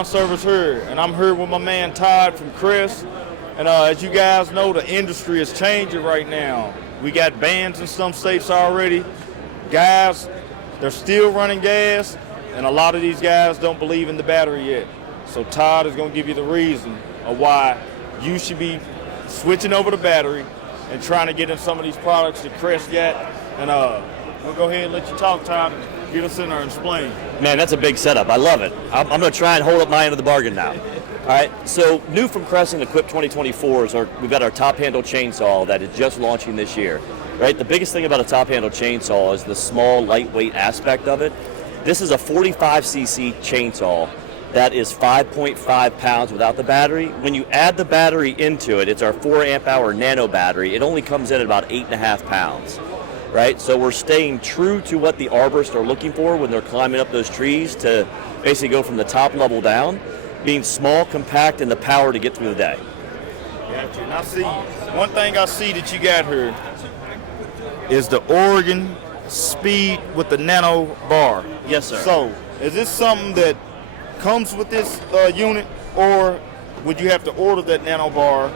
Lawn Service here, and I'm here with my man Todd from Kress. And as you guys know, the industry is changing right now. We got bans in some states already. Guys, they're still running gas, and a lot of these guys don't believe in the battery yet. So Todd is going to give you the reason of why you should be switching over to battery and trying to get in some of these products that Kress got. And we'll go ahead and let you talk, Todd. Get us in there and explain. Man, that's a big setup. I love it. I'm going to try and hold up my end of the bargain now. All right, so new from Kress and Equip 2024 is we've got our top handle chainsaw that is just launching this year. Right, the biggest thing about a top handle chainsaw is the small, lightweight aspect of it. This is a 45cc chainsaw that is 5.5 pounds without the battery. When you add the battery into it, it's our 4 amp hour nano battery. It only comes in at about 8.5 pounds. Right, so we're staying true to what the arborists are looking for when they're climbing up those trees to basically go from the top level down, being small, compact, and the power to get through the day. Gotcha. And I see, one thing I see that you got here is the Oregon Speed with the nano bar. Yes, sir. So, is this something that comes with this unit, or would you have to order that nano bar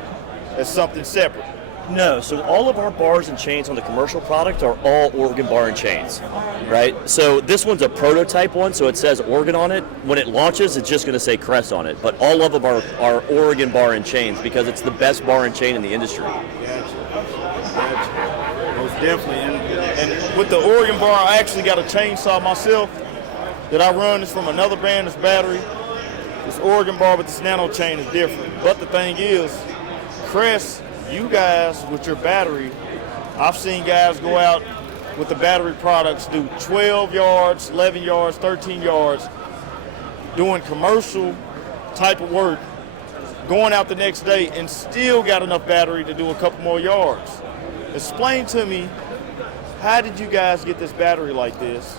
as something separate? No, so all of our bars and chains on the commercial product are all Oregon bar and chains, right? So this one's a prototype one, so it says Oregon on it. When it launches, it's just going to say Kress on it. But all of them are Oregon bar and chains because it's the best bar and chain in the industry. Gotcha. Most definitely. And with the Oregon bar, I actually got a chainsaw myself that I run. It's from another brand, it's battery. This Oregon bar, but this nano chain is different. But the thing is, Kress, you guys with your battery, I've seen guys go out with the battery products, do 12 yards, 11 yards, 13 yards, doing commercial type of work, going out the next day and still got enough battery to do a couple more yards. Explain to me, how did you guys get this battery like this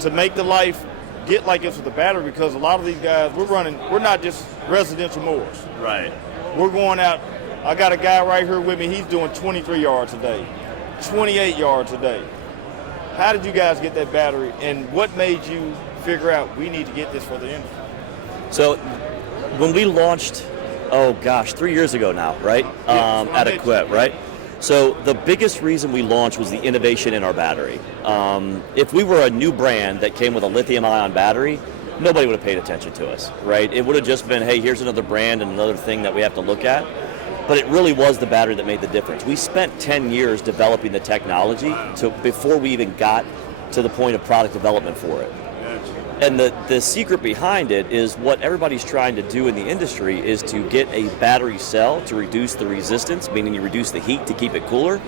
to make the life get like this with the battery? Because a lot of these guys, we're not just residential mowers. Right. We're going out. I got a guy right here with me. He's doing 23 yards a day, 28 yards a day. How did you guys get that battery, and what made you figure out we need to get this for the industry? So when we launched, 3 years ago now, right, at Equip, right? So the biggest reason we launched was the innovation in our battery. If we were a new brand that came with a lithium-ion battery, nobody would have paid attention to us, right? It would have just been, hey, here's another brand and another thing that we have to look at. But it really was the battery that made the difference. We spent 10 years developing the technology before we even got to the point of product development for it. And the secret behind it is what everybody's trying to do in the industry is to get a battery cell to reduce the resistance, meaning you reduce the heat to keep it cooler.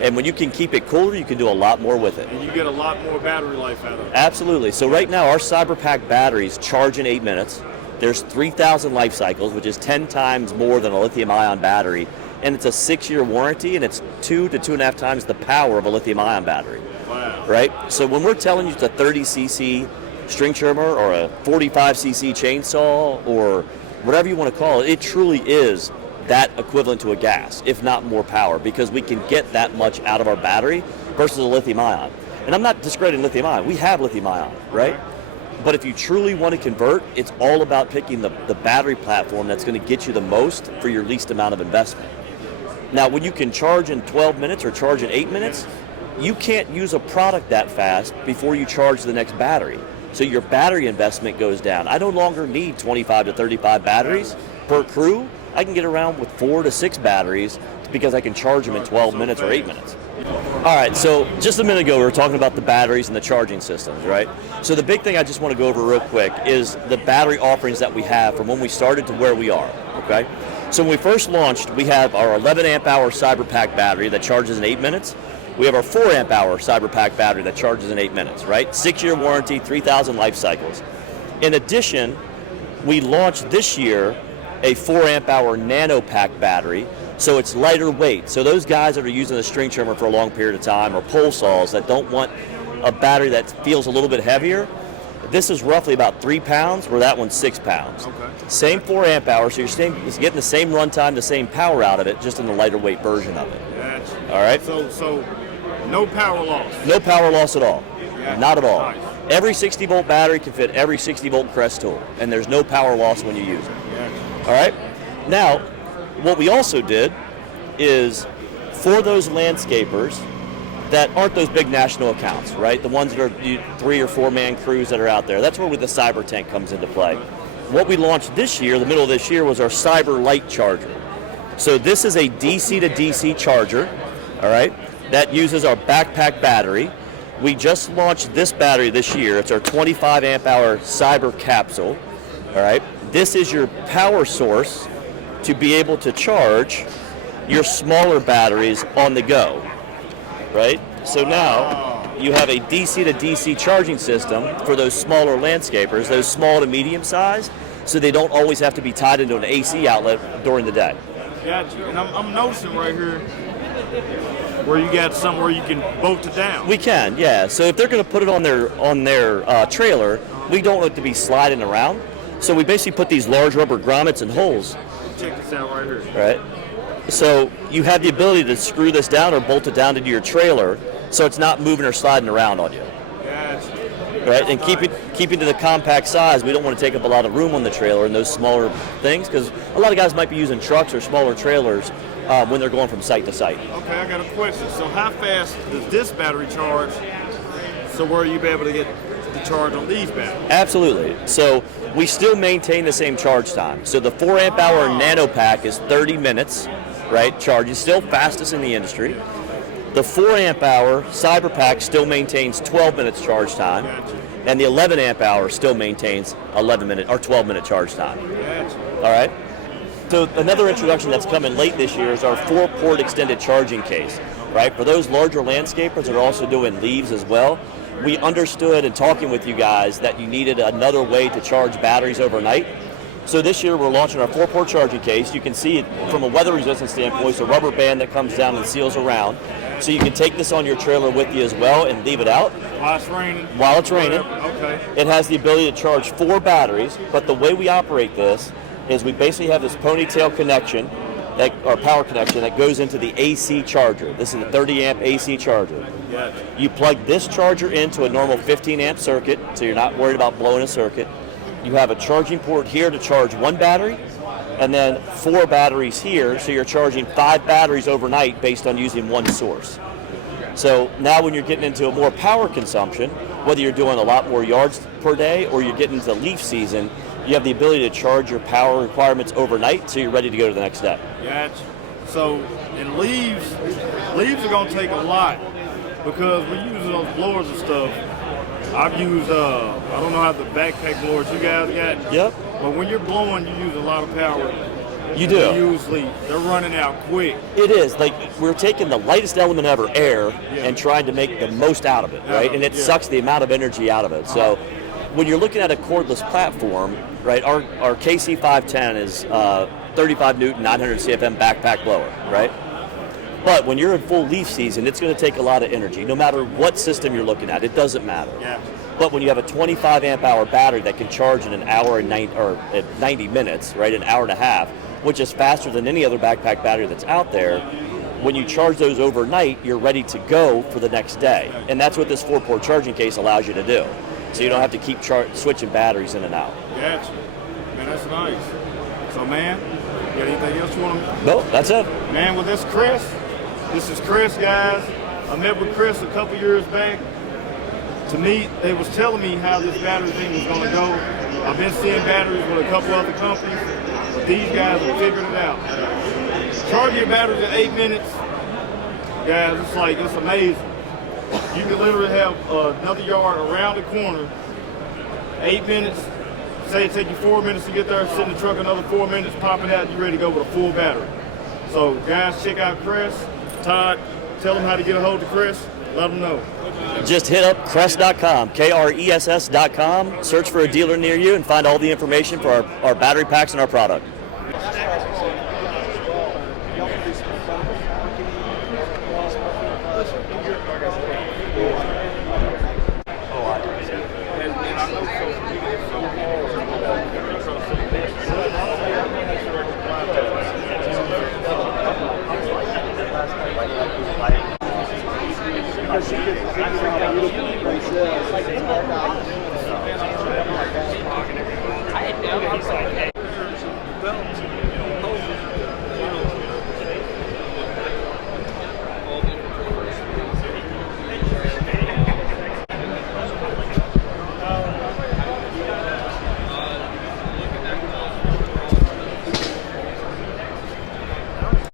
And when you can keep it cooler, you can do a lot more with it. And you get a lot more battery life out of it. Absolutely. So right now, our CyberPack batteries charge in 8 minutes. There's 3,000 life cycles, which is 10 times more than a lithium-ion battery. And it's a 6-year warranty, and it's 2 to 2.5 times the power of a lithium-ion battery. Wow. Right? So when we're telling you it's a 30cc string trimmer or a 45cc chainsaw or whatever you want to call it, it truly is that equivalent to a gas, if not more power, because we can get that much out of our battery versus a lithium-ion. And I'm not discrediting lithium-ion. We have lithium-ion, right? But if you truly want to convert, it's all about picking the battery platform that's going to get you the most for your least amount of investment. Now, when you can charge in 12 minutes or charge in 8 minutes, you can't use a product that fast before you charge the next battery. So your battery investment goes down. I no longer need 25 to 35 batteries per crew. I can get around with 4 to 6 batteries because I can charge them in 12 minutes or 8 minutes. All right, so just a minute ago we were talking about the batteries and the charging systems, right? So the big thing I just want to go over real quick is the battery offerings that we have from when we started to where we are, okay? So when we first launched, we have our 11 amp hour CyberPack battery that charges in 8 minutes. We have our 4 amp hour CyberPack battery that charges in 8 minutes, right? 6-year warranty, 3,000 life cycles. In addition, we launched this year a 4 amp hour nano pack battery, so it's lighter weight. So those guys that are using a string trimmer for a long period of time or pole saws that don't want a battery that feels a little bit heavier, this is roughly about 3 pounds, where that one's 6 pounds. Okay. Same 4 amp hour, so you're getting the same runtime, the same power out of it, just in the lighter weight version of it. Gotcha. All right? So no power loss. No power loss at all. Yeah. Not at all. Nice. Every 60-volt battery can fit every 60-volt Kress tool, and there's no power loss when you use it. All right? Now, what we also did is for those landscapers that aren't those big national accounts, right? The ones that are 3 or 4 man crews that are out there. That's where the Cyber Tank comes into play. What we launched this year, the middle of this year, was our Cyber Light Charger. So this is a DC to DC charger, all right, that uses our backpack battery. We just launched this battery this year. It's our 25 amp hour Cyber Capsule, all right. This is your power source to be able to charge your smaller batteries on the go, right? So now you have a DC to DC charging system for those smaller landscapers, those small to medium size, so they don't always have to be tied into an AC outlet during the day. Gotcha. And I'm noticing right here where you got somewhere you can bolt it down. We can, yeah. So if they're going to put it on their trailer, we don't want it to be sliding around. So we basically put these large rubber grommets and holes. Check this out right here. Right. So you have the ability to screw this down or bolt it down into your trailer, so it's not moving or sliding around on you. Gotcha. Right, and keeping to the compact size. We don't want to take up a lot of room on the trailer in those smaller things, because a lot of guys might be using trucks or smaller trailers when they're going from site to site. Okay, I got a question. So how fast does this battery charge? So where are you be able to get the charge on these batteries? Absolutely. So we still maintain the same charge time. So the 4 amp hour Nano Pack is 30 minutes, right? Charge is still fastest in the industry. The 4 amp hour Cyber Pack still maintains 12 minutes charge time, and the 11 amp hour still maintains 11 minute or 12 minute charge time. All right. So another introduction that's coming late this year is our 4-port extended charging case. Right. For those larger landscapers that are also doing leaves as well, we understood in talking with you guys that you needed another way to charge batteries overnight. So this year we're launching our 4-port charging case. You can see it from a weather resistance standpoint. It's a rubber band that comes down and seals around. So you can take this on your trailer with you as well and leave it out. While it's raining? While it's raining. Okay. It has the ability to charge 4 batteries, but the way we operate this is we basically have this ponytail connection, or power connection, that goes into the AC charger. This is a 30 amp AC charger. Gotcha. You plug this charger into a normal 15 amp circuit, so you're not worried about blowing a circuit. You have a charging port here to charge 1 battery, and then 4 batteries here, so you're charging 5 batteries overnight based on using 1 source. So now when you're getting into a more power consumption, whether you're doing a lot more yards per day or you're getting into leaf season, you have the ability to charge your power requirements overnight, so you're ready to go to the next step. Gotcha. So in leaves are going to take a lot, because we're using those blowers and stuff. I've used, I don't know how the backpack blowers you guys got. Yep. But when you're blowing, you use a lot of power. You do. Usually, they're running out quick. It is. Like, we're taking the lightest element ever, air, and trying to make the most out of it, right? And it sucks the amount of energy out of it. So when you're looking at a cordless platform, right, our KC510 is 35 Newton, 900 CFM backpack blower, right? But when you're in full leaf season, it's going to take a lot of energy, no matter what system you're looking at. It doesn't matter. Yeah. But when you have a 25 amp hour battery that can charge in an hour and 90 minutes, right, an hour and a half, which is faster than any other backpack battery that's out there, when you charge those overnight, you're ready to go for the next day. And that's what this 4-port charging case allows you to do. So you don't have to keep switching batteries in and out. Gotcha. Man, that's nice. So, man, you got anything else you want to? No, that's it. Man, well, this is Kress, guys. I met with Kress a couple years back. To me, they was telling me how this battery thing was going to go. I've been seeing batteries with a couple other companies, but these guys have figured it out. Charge your batteries in 8 minutes. Guys, it's amazing. You can literally have another yard around the corner, 8 minutes. Say it take you 4 minutes to get there, sit in the truck another 4 minutes, pop it out, you're ready to go with a full battery. So guys, check out Kress. Todd, tell them how to get a hold of Kress. Let them know. Just hit up Kress.com, KRESS.com, search for a dealer near you, and find all the information for our battery packs and our product. She gets